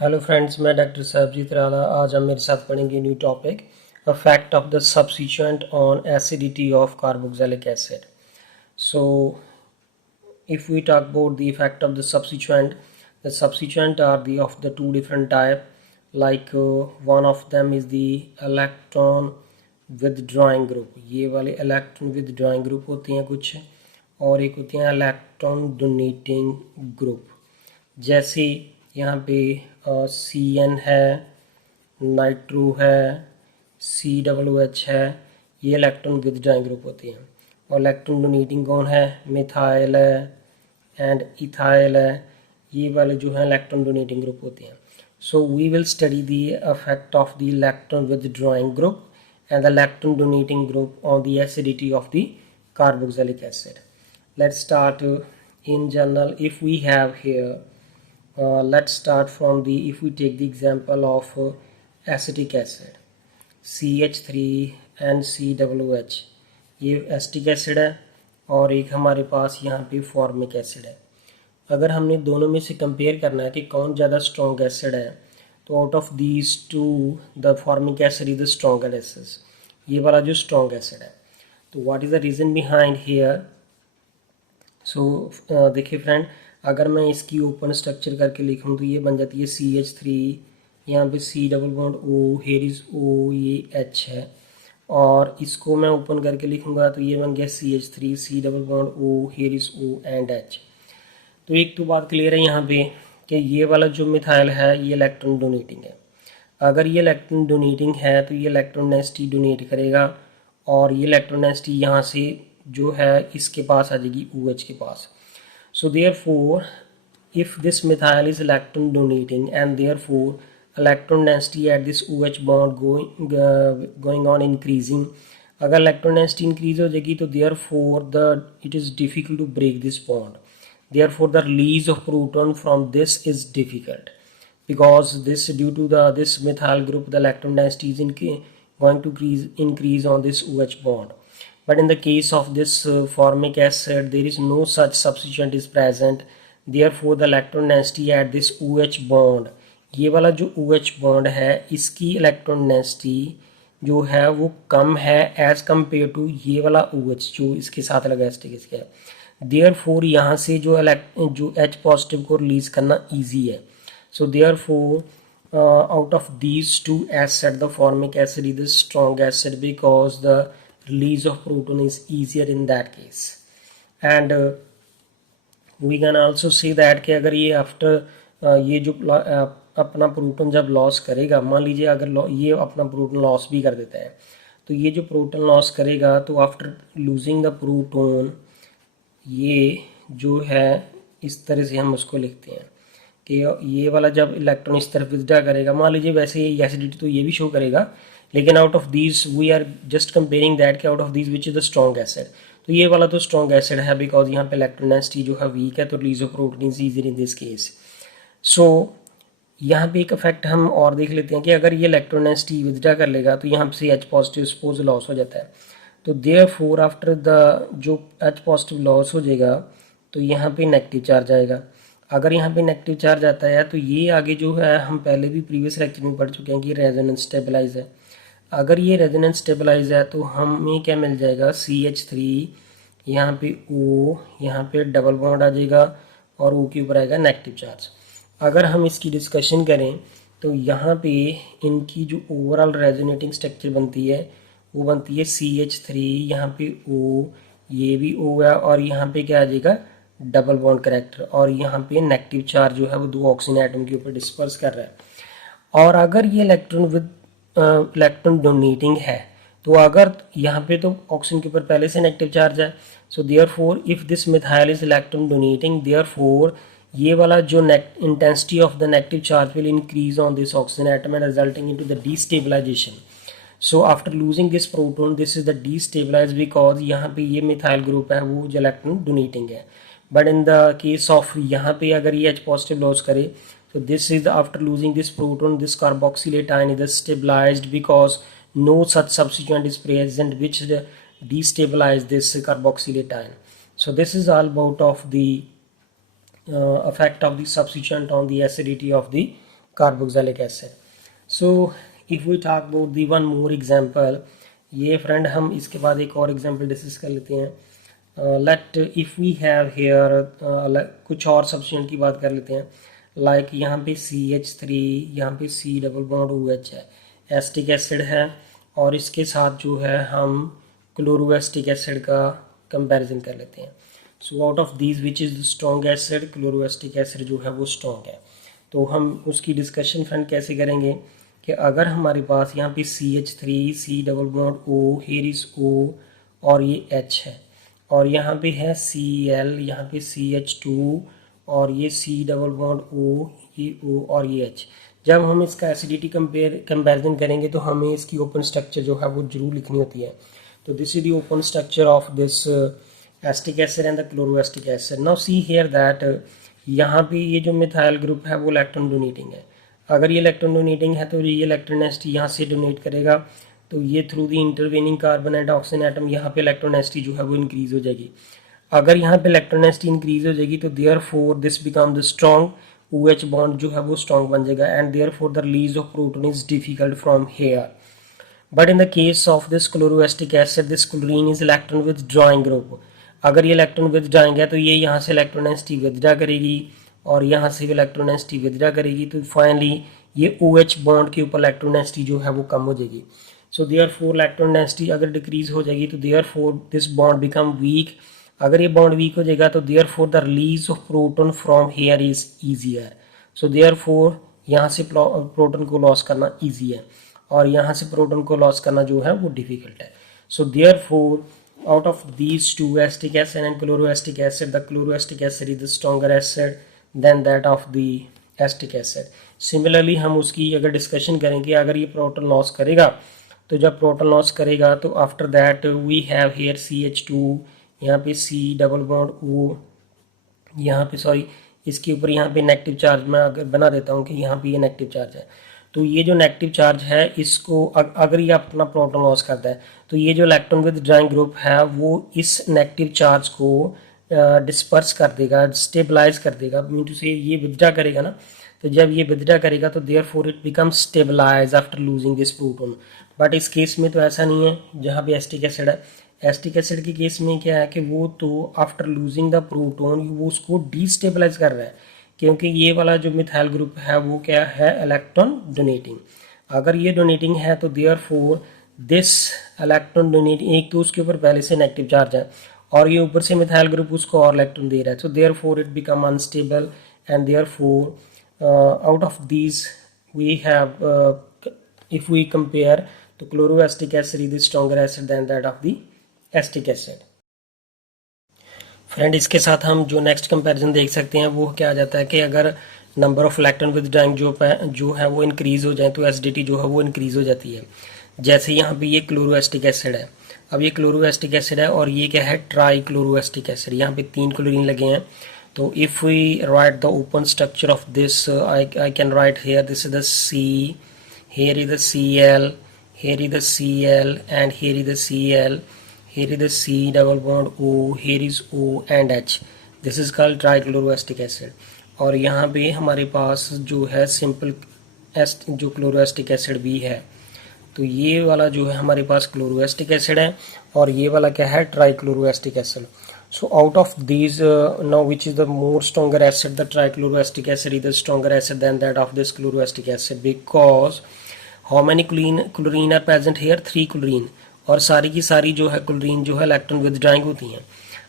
Hello friends, मैं doctor Sarabjit Rana. आज हम मेरे साथ पढ़ेंगे new topic effect of the substituent on acidity of carboxylic acid. So if we talk about the effect of the substituent are the of the two different type, like one of them is the electron withdrawing group। ये वाले electron withdrawing group होते हैं कुछ, और एक होते हैं electron donating group। जैसे यहाँ पे CN है, नाइट्रो है, COOH है, ये इलेक्ट्रॉन विदड्रॉइंग ग्रुप होते हैं। और इलेक्ट्रॉन डोनेटिंग कौन है? मिथाइल है एंड इथाइल है, ये वाले जो है इलेक्ट्रॉन डोनेटिंग ग्रुप होते हैं। So we will study the effect of the electron withdrawing group and the electron donating group on the acidity of the carboxylic acid. Let's start in general. If we have here, let's start from the, if we take the example of acetic acid, CH3 and COOH, ये acetic acid है, और एक हमारे पास यहाँ पे formic acid है। अगर हमने दोनों में से कंपेयर करना है कि कौन ज़्यादा स्ट्रॉन्ग एसिड है, तो out of these two the formic acid is the stronger acid, ये वाला जो स्ट्रॉन्ग एसिड है। तो what is the reason behind here? So देखिए फ्रेंड, अगर मैं इसकी ओपन स्ट्रक्चर करके लिखूँ तो ये बन जाती है CH3, यहाँ पे C double bond O, here is O, ये H है। और इसको मैं ओपन करके लिखूँगा तो ये बन गया CH3, C double bond O, here is O and H। तो एक तो बात क्लियर है यहाँ पे कि ये वाला जो मिथाइल है ये इलेक्ट्रॉन डोनेटिंग है। अगर ये इलेक्ट्रॉन डोनेटिंग है तो ये इलेक्ट्रॉन नेगेटिव डोनेट करेगा, और ये इलेक्ट्रॉन नेगेटिव यहाँ से जो है इसके पास आ जाएगी OH के पास। So therefore if this methyl is electron donating and therefore electron density at this OH bond going on increasing. अगर इलेक्ट्रॉन डेंसिटी इंक्रीज हो जाएगी तो therefore the it is difficult to break this bond, therefore the release of proton from this is difficult, because this due to this methyl group the electron density is going to increase on this OH bond. But in the case of this formic acid there is no such substituent is present, therefore the electron density at this OH bond, ये वाला जो OH bond है इसकी electron density जो है वो कम है as compare to ये वाला OH जो इसके साथ लगा एस्टिक है। देयरफॉर यहाँ से जो H पॉजिटिव को रिलीज करना इजी है। So therefore out of these two acid the formic acid is the strong acid because the release of proton is easier in that case. And we can also see that कि अगर ये after ये जो अपना proton जब loss करेगा, मान लीजिए अगर ये अपना प्रोटॉन लॉस भी कर देता है, तो ये जो प्रोटॉन लॉस करेगा तो आफ्टर लूजिंग द प्रोटॉन ये जो है इस तरह से हम उसको लिखते हैं कि ये वाला जब इलेक्ट्रॉन इस तरफ विथड्रॉ करेगा, मान लीजिए वैसे ये एसिडिटी तो ये भी शो करेगा, लेकिन out of these we are just comparing that कि out of these which is the strong acid. तो ये वाला तो स्ट्रॉन्ग एसिड है बिकॉज यहाँ पे इलेक्ट्रॉन डेंसिटी जो है वीक है, तो release of proton is easy in this case. So यहाँ पे एक इफेक्ट हम और देख लेते हैं कि अगर ये इलेक्ट्रॉन डेंसिटी विथड्रॉ कर लेगा तो यहाँ से H पॉजिटिव सपोज लॉस हो जाता है, तो देयरफॉर आफ्टर द जो H पॉजिटिव लॉस हो जाएगा तो यहाँ पे नेगेटिव चार्ज आएगा। अगर यहाँ पे नेगेटिव चार्ज आता है तो ये आगे जो है हम पहले भी प्रीवियस लेक्चर में पढ़ चुके हैं कि रेजोनेंस स्टेबलाइज है। अगर ये रेजोनेंस स्टेबलाइज है तो हमें क्या मिल जाएगा? CH3, यहाँ पे O, यहाँ पे डबल बॉन्ड आ जाएगा और O के ऊपर आएगा नेगेटिव चार्ज। अगर हम इसकी डिस्कशन करें तो यहाँ पे इनकी जो ओवरऑल रेजोनेटिंग स्ट्रक्चर बनती है वो बनती है CH3, यहाँ पे O, ये भी O है, और यहाँ पे क्या आ जाएगा? डबल बॉन्ड करेक्टर, और यहाँ पे नेगेटिव चार्ज जो है वो दो ऑक्सीजन एटम के ऊपर डिस्पर्स कर रहा है। और अगर ये इलेक्ट्रॉन डोनेटिंग है तो अगर यहाँ पे तो ऑक्सीजन के ऊपर पहले से नेगेटिव चार्ज है, so therefore if this methyl is electron donating, therefore ये वाला जो intensity of the negative charge will increase on this oxygen atom and resulting into the destabilization. So after losing this proton this is the destabilize because यहाँ पे ये methyl group है वो जो electron donating है। But in the case of यहाँ पे अगर ये H पॉजिटिव लॉस करे तो this is after losing this proton this carboxylate ion is stabilised because no such substituent is present which destabilize this carboxylate ion. So this is all about of the effect of the substituent on the acidity of the carboxylic acid. So if we talk about the one more example, ये friend हम इसके बाद एक और example discuss कर लेते हैं. Let if we have here, कुछ और सब्स्टिट्यूएंट की बात कर लेते हैं. लाइक यहाँ पे CH3, यहाँ पे C डबल बॉन्ड OH है, एसिटिक एसिड है, और इसके साथ जो है हम क्लोरोएस्टिक एसिड का कंपैरिजन कर लेते हैं. So out of these which is the strong acid, chloroacetic acid जो है वो स्ट्रॉन्ग है. तो हम उसकी डिस्कशन फ्रेंड कैसे करेंगे कि अगर हमारे पास यहाँ पे CH3, C double bond O, here is O और ये H है, और यहाँ पे है Cl, यहाँ पे CH2 और ये C डबल बॉन्ड O, ये O और ये H. जब हम इसका एसिडिटी कंपैरिजन करेंगे तो हमें इसकी ओपन स्ट्रक्चर जो है वो जरूर लिखनी होती है. तो this is the open structure of this acetic acid and the chloroacetic acid. Now see here that यहाँ पे ये जो मिथाइल ग्रुप है वो इलेक्ट्रॉन डोनेटिंग है. अगर ये इलेक्ट्रॉन डोनेटिंग है तो ये इलेक्ट्रोनेसिटी यहाँ से डोनेट करेगा, तो ये through the intervening carbon and oxygen atom यहाँ पे इलेक्ट्रोनेसिटी जो है वो इंक्रीज हो जाएगी. अगर यहाँ पे इलेक्ट्रोनेसिटी इंक्रीज हो जाएगी तो therefore this become the strong, OH bond जो है वो स्ट्रॉन्ग बन जाएगा, and therefore the release of proton is difficult from here. But in the case of this chloroacetic acid, this chlorine is electron withdrawing group. अगर ये electron withdrawing है तो ये यहाँ से इलेक्ट्रोनेसिटी विथड्रॉ करेगी और यहाँ से भी इलेक्ट्रोनेसिटी विथड्रॉ करेगी, तो फाइनली ये OH बॉन्ड के ऊपर इलेक्ट्रोनेसिटी जो है वो कम हो जाएगी. सो देयरफॉर इलेक्ट्रोनेसिटी अगर डिक्रीज हो जाएगी तो therefore this bond become weak. अगर ये बॉन्ड वीक हो जाएगा तो therefore the release of proton from here is easier. So therefore यहाँ से प्रोटॉन को लॉस करना ईजी है और यहाँ से प्रोटॉन को लॉस करना जो है वो डिफिकल्ट है. So therefore out of these two, acetic acid and chloroacetic acid, the chloroacetic acid is the stronger acid than that of the acetic acid. Similarly हम उसकी अगर डिस्कशन करेंगे, अगर ये प्रोटॉन लॉस करेगा तो जब प्रोटॉन लॉस करेगा तो after that we have here CH2, यहाँ पे C डबल बॉन्ड O, यहाँ पे सॉरी इसके ऊपर यहाँ पे नेगेटिव चार्ज मैं अगर बना देता हूँ कि यहाँ पे ये नेगेटिव चार्ज है, तो ये जो नेगेटिव चार्ज है इसको अगर ये अपना प्रोटॉन लॉस करता है तो ये जो इलेक्ट्रॉन विथड्रॉइंग ग्रुप है वो इस नेगेटिव चार्ज को डिस्पर्स कर देगा, स्टेबलाइज कर देगा. मीन टू से ये विथड्रॉ करेगा ना, तो जब ये विथड्रॉ करेगा तो therefore it becomes stabilise after losing this proton. But इस केस में तो ऐसा नहीं है जहाँ पे एसिटिक एसिड है. एसिटिक एसिड के केस में क्या है कि वो तो आफ्टर लूजिंग द प्रोटॉन वो उसको डीस्टेबलाइज कर रहा है, क्योंकि ये वाला जो मिथाइल ग्रुप है वो क्या है, इलेक्ट्रॉन डोनेटिंग. अगर ये डोनेटिंग है तो देयरफॉर दिस इलेक्ट्रॉन डोनेटिंग, एक तो उसके ऊपर पहले से नेगेटिव चार्ज है और ये ऊपर से मिथाइल ग्रुप उसको और इलेक्ट्रॉन दे रहा है, तो therefore it become unstable, and therefore out of these we have if we compare तो chloroacetic acid is the stronger acid than that of the acetic acid. Friend इसके साथ हम जो नेक्स्ट कंपैरिजन देख सकते हैं वो क्या आ जाता है कि अगर नंबर ऑफ इलेक्ट्रॉन विथड्रॉइंग जो है वो इंक्रीज हो जाए तो एसिडिटी जो है वो इंक्रीज हो जाती है. जैसे यहाँ पे ये क्लोरोएस्टिक एसिड है, अब ये क्लोरोएस्टिक एसिड है और ये क्या है, ट्राई क्लोरोएस्टिक एसिड. यहाँ पे 3 क्लोरीन लगे हैं. तो if we write the open structure of this, I can write here this is the C, here is the Cl, here is the Cl, and here is the Cl, here is the C double bond O, here is O and H. This is called trichloroacetic acid. और यहाँ पे हमारे पास जो है simple जो क्लोरोएस्टिक acid भी है, तो ये वाला जो है हमारे पास क्लोरोएस्टिक एसिड है और ये वाला क्या है, ट्राइक्लोरोएस्टिक acid. So out of these, now which is the more stronger acid? The trichloroacetic acid is the stronger acid than that of this chloroacetic acid, because how many chlorine are present here? 3 chlorine, और सारी की सारी जो है chlorine जो है electron withdrawing होती हैं.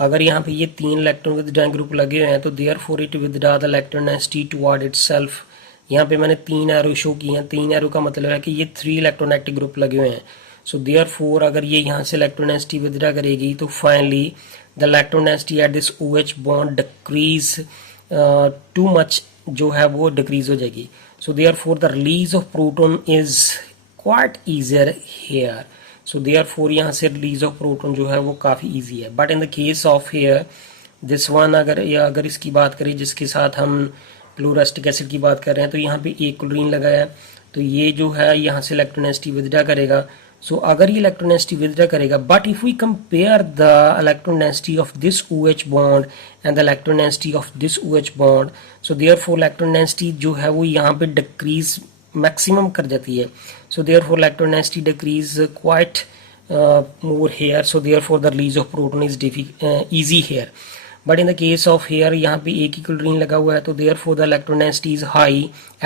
अगर यहाँ पे ये 3 इलेक्ट्रॉन विथड्रॉइंग ग्रुप लगे हुए हैं तो therefore it withdraw the electronegativity toward itself. यहाँ पे मैंने 3 एरो शो किए हैं. 3 एरो का मतलब है कि ये 3 इलेक्ट्रोनेगेटिव ग्रुप लगे हुए हैं. सो देयरफॉर अगर ये यहाँ से इलेक्ट्रोनेगेटिविटी विथड्रॉ करेगी तो finally the electronegativity at this OH bond decrease too much जो है वो decrease हो जाएगी. So therefore the release of proton is quite easier here. So therefore यहाँ से release of proton जो है वो काफ़ी easy है. But in the case of here this one, अगर इसकी बात करें जिसके साथ हम क्लोरोएस्टिक एसिड की बात कर रहे हैं, तो यहाँ पे एक क्लोरीन लगा है, तो ये जो है यहाँ से इलेक्ट्रोनेगेटिविटी विथड्रॉ करेगा सो अगर ये इलेक्ट्रोनेसिटी विदड्रा करेगा, but if we compare the electronegativity of this OH bond and the electronegativity of this OH bond, so therefore electronegativity जो है वो यहाँ पे डिक्रीज मैक्सिमम कर जाती है. So therefore electronegativity decrease quite more here, so therefore the release of proton is easy here. But in the case of here यहाँ पे एक ही क्लोरीन लगा हुआ है, तो therefore the electronecity is high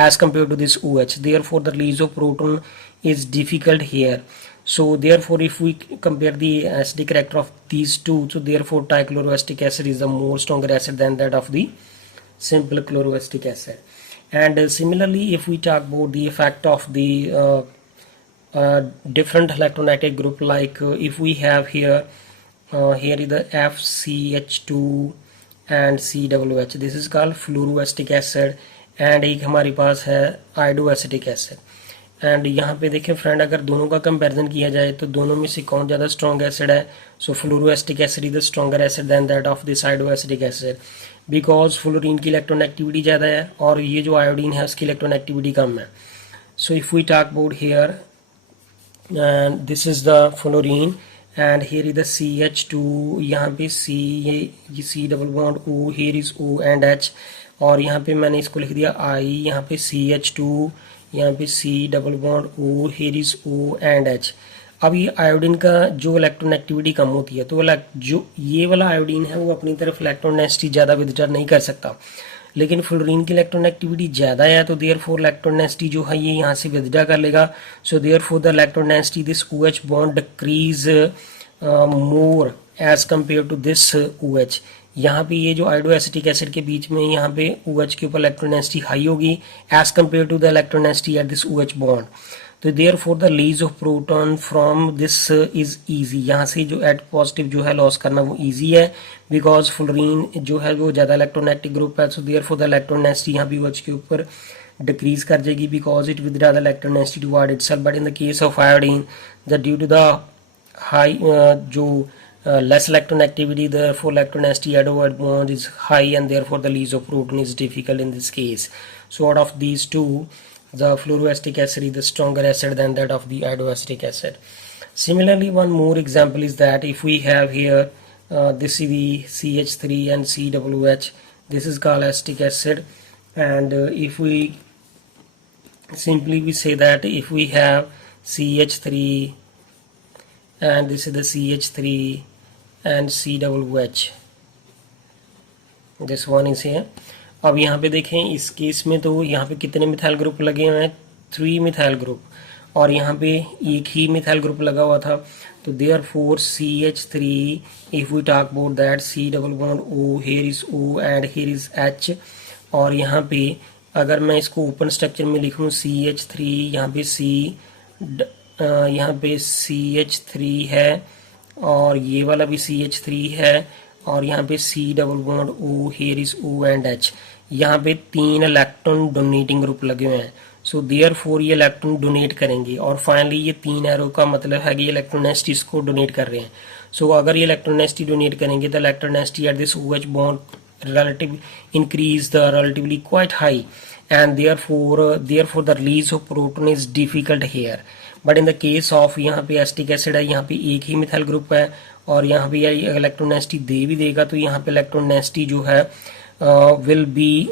as compared to this OH, therefore the release of proton is difficult here. So therefore if we compare the acidic character of these two, so therefore trichloroacetic acid is the more stronger acid than that of the simple chloroacetic acid. And similarly if we talk about the effect of the different electronegative group, like if we have here is the FCH2 and COOH, this is called fluoroacetic acid. and एक हमारे पास है आयोडोएसिटिक acid. And यहाँ पे देखें friend, अगर दोनों का comparison किया जाए तो दोनों में से कौन ज़्यादा स्ट्रॉन्ग एसिड है. So fluoroacetic acid is the stronger acid than that of this iodoacetic acid, because fluorine की इलेक्ट्रोनेगेटिविटी ज़्यादा है और ये जो आयोडीन है उसकी इलेक्ट्रोनेगेटिविटी कम है. So if we talk about here, and this is the fluorine and here is the CH2, यहाँ पे C, ये C double bond O, here is O and H, और यहाँ पे मैंने इसको लिख दिया I, यहाँ पे CH2, यहाँ पे C double bond O, here is O and H. अब ये आयोडीन का जो इलेक्ट्रोनेगेटिविटी कम होती है, तो जो ये वाला आयोडीन है वो अपनी तरफ इलेक्ट्रोनेगेटिविटी ज़्यादा विदड्रा नहीं कर सकता, लेकिन फ्लोरीन की इलेक्ट्रोनेगेटिविटी ज़्यादा है, तो देयरफॉर इलेक्ट्रोनेगेटिविटी जो है ये यहाँ से विदड्रा कर लेगा. So therefore the electronegativity this OH bond decrease more as compare to this OH. यहाँ पे ये जो आयोडोएसिटिक एसिड के बीच में यहाँ पे OH के ऊपर इलेक्ट्रोनेगेटिविटी हाई होगी as compare to the electronegativity at this OH bond. तो therefore the release of proton from this is easy, यहाँ से जो एट पॉजिटिव जो है लॉस करना वो इजी है, बिकॉज फ्लोरीन जो है वो ज़्यादा इलेक्ट्रोनेगेटिव ग्रुप है. सो देयरफॉर द इलेक्ट्रोनेगेटिविटी यहाँ भी OH के ऊपर डिक्रीज कर जाएगी because it withdraw the electronegativity toward itself. But in the case of iodine, the due to the high जो less electronegativity, therefore electronegativity at OH bond is high and therefore the release of proton is difficult in this case. So out of these two, the fluoroacetic acid is the stronger acid than that of the iodoacetic acid. Similarly, one more example is that if we have here this is the CH3 and COOH, this is called acetic acid, and if we simply we say that if we have CH3 and this is the CH3 and COOH, this one is here. अब यहाँ पे देखें इस case में तो यहाँ पे कितने मिथाइल ग्रुप लगे हुए हैं, 3 मिथाइल ग्रुप, और यहाँ पे एक ही मिथाइल ग्रुप लगा हुआ था. तो therefore CH3, if we talk about that, C double bond O, here is O and here is H, और यहाँ पे अगर मैं इसको ओपन स्ट्रक्चर में लिखूँ CH3, यहाँ पे यहाँ पे CH3 है और ये वाला भी CH3 है और यहाँ पे C double bond O, here is O and H. यहाँ पे 3 इलेक्ट्रॉन डोनेटिंग ग्रुप लगे हुए हैं. सो देयरफॉर ये इलेक्ट्रॉन डोनेट करेंगे और फाइनली ये 3 एरो का मतलब है कि ये इलेक्ट्रोनेगेटिविटी को डोनेट कर रहे हैं. सो अगर ये इलेक्ट्रोनेगेटिविटी डोनेट करेंगे तो electronegativity at this OH bond relative increase the relatively quite high, and therefore the release of proton is difficult here. But in the case of यहाँ पे एसिटिक एसिड है, यहाँ पे एक ही मिथाइल ग्रुप है और यहाँ पे इलेक्ट्रोनेगेटिविटी दे भी देगा तो यहाँ पे इलेक्ट्रोनेगेटिविटी जो है विल बी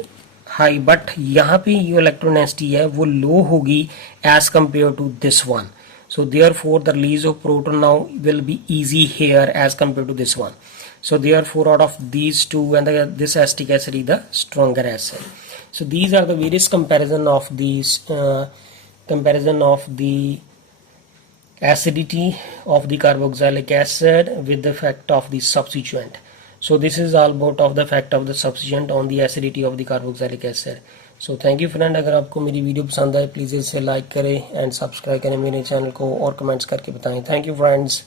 हाई, बट यहाँ पे जो इलेक्ट्रोनेगेटिविटी है वो लो होगी as compare to this one. So therefore the release of proton now will be easy here as compare to this one. So therefore out of these two and this acetic acid is the stronger acid. So these are the various comparison of the acidity of the carboxylic acid with the effect of the substituent. So this is all about of the effect of the substituent on the acidity of the carboxylic acid. So thank you friend. अगर आपको मेरी video पसंद आए please इसे like करें and subscribe करें मेरे channel को और कमेंट्स करके बताएं. Thank you friends.